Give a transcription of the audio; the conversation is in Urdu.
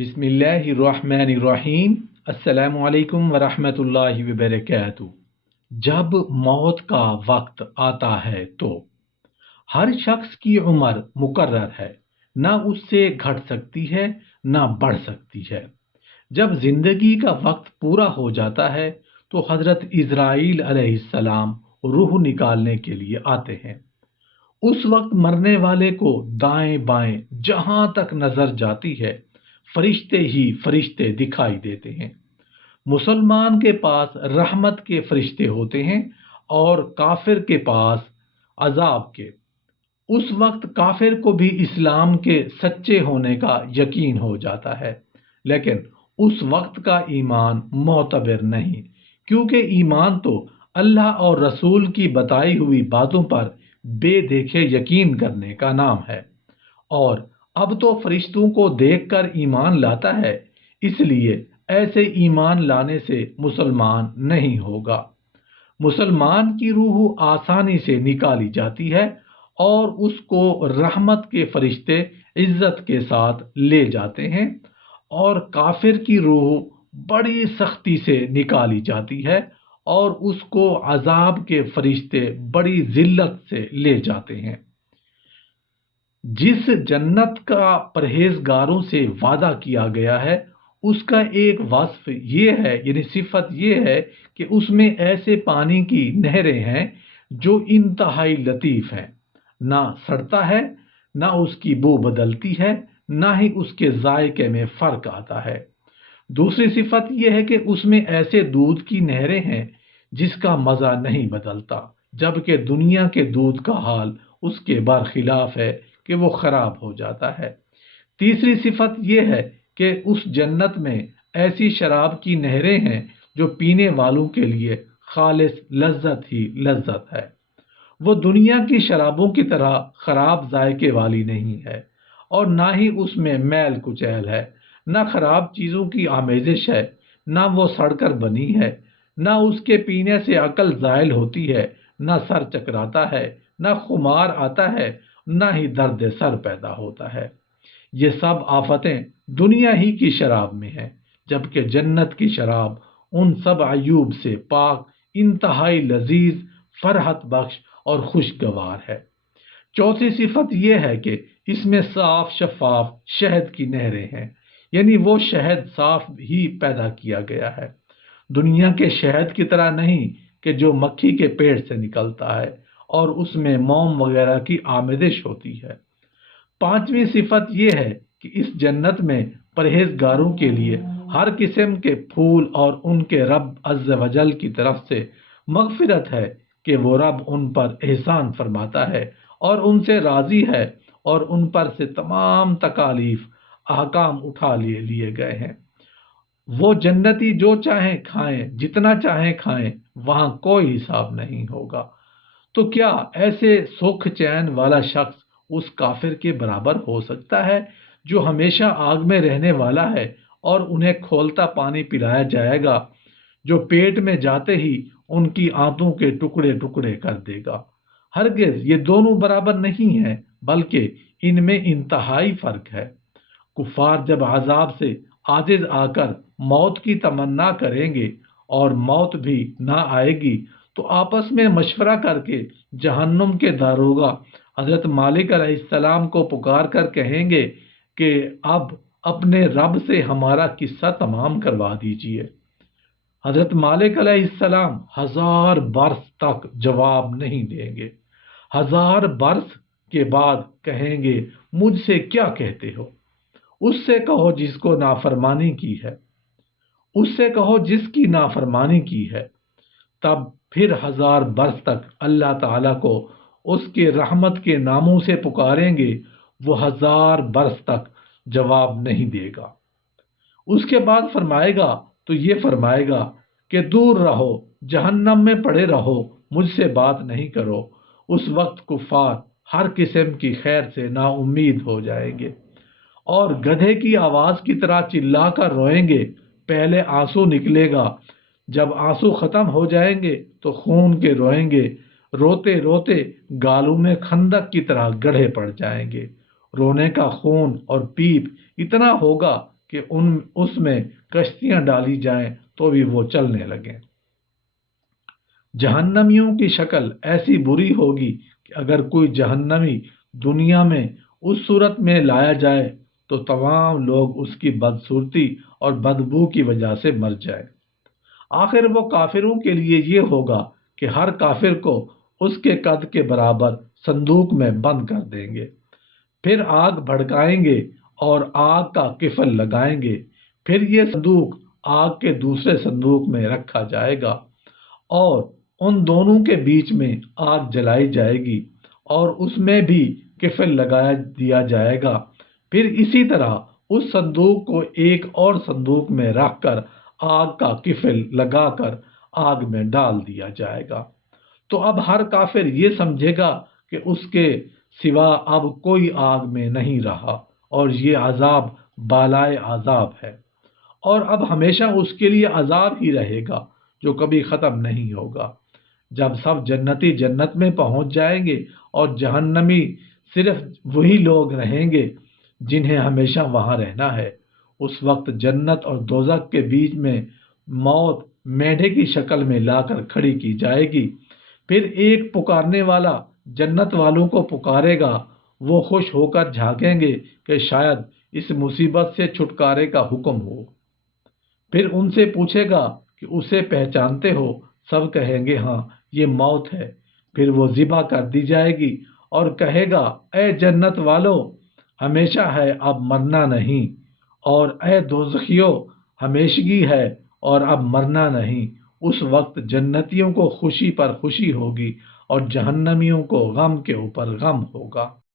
بسم اللہ الرحمن الرحیم۔ السلام علیکم ورحمۃ اللہ وبرکاتہ۔ جب موت کا وقت آتا ہے تو ہر شخص کی عمر مقرر ہے، نہ اس سے گھٹ سکتی ہے نہ بڑھ سکتی ہے۔ جب زندگی کا وقت پورا ہو جاتا ہے تو حضرت اسرائیل علیہ السلام روح نکالنے کے لیے آتے ہیں۔ اس وقت مرنے والے کو دائیں بائیں جہاں تک نظر جاتی ہے فرشتے ہی فرشتے دکھائی دیتے ہیں۔ مسلمان کے پاس رحمت کے فرشتے ہوتے ہیں اور کافر کے پاس عذاب کے۔ اس وقت کافر کو بھی اسلام کے سچے ہونے کا یقین ہو جاتا ہے، لیکن اس وقت کا ایمان معتبر نہیں، کیونکہ ایمان تو اللہ اور رسول کی بتائی ہوئی باتوں پر بے دیکھے یقین کرنے کا نام ہے۔ اور اب تو فرشتوں کو دیکھ کر ایمان لاتا ہے، اس لیے ایسے ایمان لانے سے مسلمان نہیں ہوگا۔ مسلمان کی روح آسانی سے نکالی جاتی ہے اور اس کو رحمت کے فرشتے عزت کے ساتھ لے جاتے ہیں، اور کافر کی روح بڑی سختی سے نکالی جاتی ہے اور اس کو عذاب کے فرشتے بڑی ذلت سے لے جاتے ہیں۔ جس جنت کا پرہیزگاروں سے وعدہ کیا گیا ہے اس کا ایک وصف یہ ہے، یعنی صفت یہ ہے کہ اس میں ایسے پانی کی نہریں ہیں جو انتہائی لطیف ہیں، نہ سڑتا ہے، نہ اس کی بو بدلتی ہے، نہ ہی اس کے ذائقے میں فرق آتا ہے۔ دوسری صفت یہ ہے کہ اس میں ایسے دودھ کی نہریں ہیں جس کا مزہ نہیں بدلتا، جبکہ دنیا کے دودھ کا حال اس کے برخلاف ہے کہ وہ خراب ہو جاتا ہے۔ تیسری صفت یہ ہے کہ اس جنت میں ایسی شراب کی نہریں ہیں جو پینے والوں کے لیے خالص لذت ہی لذت ہے۔ وہ دنیا کی شرابوں کی طرح خراب ذائقے والی نہیں ہے، اور نہ ہی اس میں میل کچیل ہے، نہ خراب چیزوں کی آمیزش ہے، نہ وہ سڑ کر بنی ہے، نہ اس کے پینے سے عقل زائل ہوتی ہے، نہ سر چکراتا ہے، نہ خمار آتا ہے، نہ ہی درد سر پیدا ہوتا ہے۔ یہ سب آفتیں دنیا ہی کی شراب میں ہیں، جبکہ جنت کی شراب ان سب عیوب سے پاک، انتہائی لذیذ، فرحت بخش اور خوشگوار ہے۔ چوتھی صفت یہ ہے کہ اس میں صاف شفاف شہد کی نہریں ہیں، یعنی وہ شہد صاف ہی پیدا کیا گیا ہے، دنیا کے شہد کی طرح نہیں کہ جو مکھی کے پیٹ سے نکلتا ہے اور اس میں موم وغیرہ کی آمیزش ہوتی ہے۔ پانچویں صفت یہ ہے کہ اس جنت میں پرہیزگاروں کے لیے ہر قسم کے پھول اور ان کے رب عز و جل کی طرف سے مغفرت ہے کہ وہ رب ان پر احسان فرماتا ہے اور ان سے راضی ہے، اور ان پر سے تمام تکالیف احکام اٹھا لیے گئے ہیں۔ وہ جنتی جو چاہیں کھائیں، جتنا چاہیں کھائیں، وہاں کوئی حساب نہیں ہوگا۔ تو کیا ایسے سکھ چین والا شخص اس کافر کے برابر ہو سکتا ہے جو ہمیشہ آگ میں رہنے والا ہے اور انہیں کھولتا پانی پلایا جائے گا، جو پیٹ میں جاتے ہی ان کی آنتوں کے ٹکڑے ٹکڑے کر دے گا؟ ہرگز یہ دونوں برابر نہیں ہیں، بلکہ ان میں انتہائی فرق ہے۔ کفار جب عذاب سے عاجز آ کر موت کی تمنا کریں گے اور موت بھی نہ آئے گی تو آپس میں مشورہ کر کے جہنم کے داروغہ حضرت مالک علیہ السلام کو پکار کر کہیں گے کہ اب اپنے رب سے ہمارا قصہ تمام کروا دیجئے۔ حضرت مالک علیہ السلام 1000 برس تک جواب نہیں دیں گے۔ 1000 برس کے بعد کہیں گے مجھ سے کیا کہتے ہو؟ اس سے کہو جس کو نافرمانی کی ہے، اس سے کہو جس کی نافرمانی کی ہے۔ تب پھر 1000 برس تک اللہ تعالیٰ کو اس کے رحمت کے ناموں سے پکاریں گے، وہ 1000 برس تک جواب نہیں دے گا۔ اس کے بعد فرمائے گا تو یہ فرمائے گا کہ دور رہو، جہنم میں پڑے رہو، مجھ سے بات نہیں کرو۔ اس وقت کفار ہر قسم کی خیر سے نا امید ہو جائیں گے اور گدھے کی آواز کی طرح چلا کر روئیں گے۔ پہلے آنسو نکلے گا، جب آنسو ختم ہو جائیں گے تو خون کے روئیں گے، روتے روتے گالوں میں خندق کی طرح گڑھے پڑ جائیں گے۔ رونے کا خون اور پیپ اتنا ہوگا کہ اس میں کشتیاں ڈالی جائیں تو بھی وہ چلنے لگیں۔ جہنمیوں کی شکل ایسی بری ہوگی کہ اگر کوئی جہنمی دنیا میں اس صورت میں لایا جائے تو تمام لوگ اس کی بدصورتی اور بدبو کی وجہ سے مر جائیں۔ آخر وہ کافروں کے لیے یہ ہوگا کہ ہر کافر کو اس کے قد کے برابر صندوق میں بند کر دیں گے، پھر آگ بھڑکائیں گے اور آگ کا قفل لگائیں گے، پھر یہ صندوق آگ کے دوسرے صندوق میں رکھا جائے گا اور ان دونوں کے بیچ میں آگ جلائی جائے گی اور اس میں بھی قفل لگا دیا جائے گا، پھر اسی طرح اس صندوق کو ایک اور صندوق میں رکھ کر آگ کا قفل لگا کر آگ میں ڈال دیا جائے گا۔ تو اب ہر کافر یہ سمجھے گا کہ اس کے سوا اب کوئی آگ میں نہیں رہا اور یہ عذاب بالائے عذاب ہے، اور اب ہمیشہ اس کے لیے عذاب ہی رہے گا جو کبھی ختم نہیں ہوگا۔ جب سب جنتی جنت میں پہنچ جائیں گے اور جہنمی صرف وہی لوگ رہیں گے جنہیں ہمیشہ وہاں رہنا ہے، اس وقت جنت اور دوزخ کے بیچ میں موت میڈے کی شکل میں لا کر کھڑی کی جائے گی۔ پھر ایک پکارنے والا جنت والوں کو پکارے گا، وہ خوش ہو کر جھانکیں گے کہ شاید اس مصیبت سے چھٹکارے کا حکم ہو۔ پھر ان سے پوچھے گا کہ اسے پہچانتے ہو؟ سب کہیں گے ہاں، یہ موت ہے۔ پھر وہ ذبح کر دی جائے گی اور کہے گا اے جنت والو، ہمیشہ ہے اب مرنا نہیں، اور اے دوزخیو، ہمیشگی ہے اور اب مرنا نہیں۔ اس وقت جنتیوں کو خوشی پر خوشی ہوگی اور جہنمیوں کو غم کے اوپر غم ہوگا۔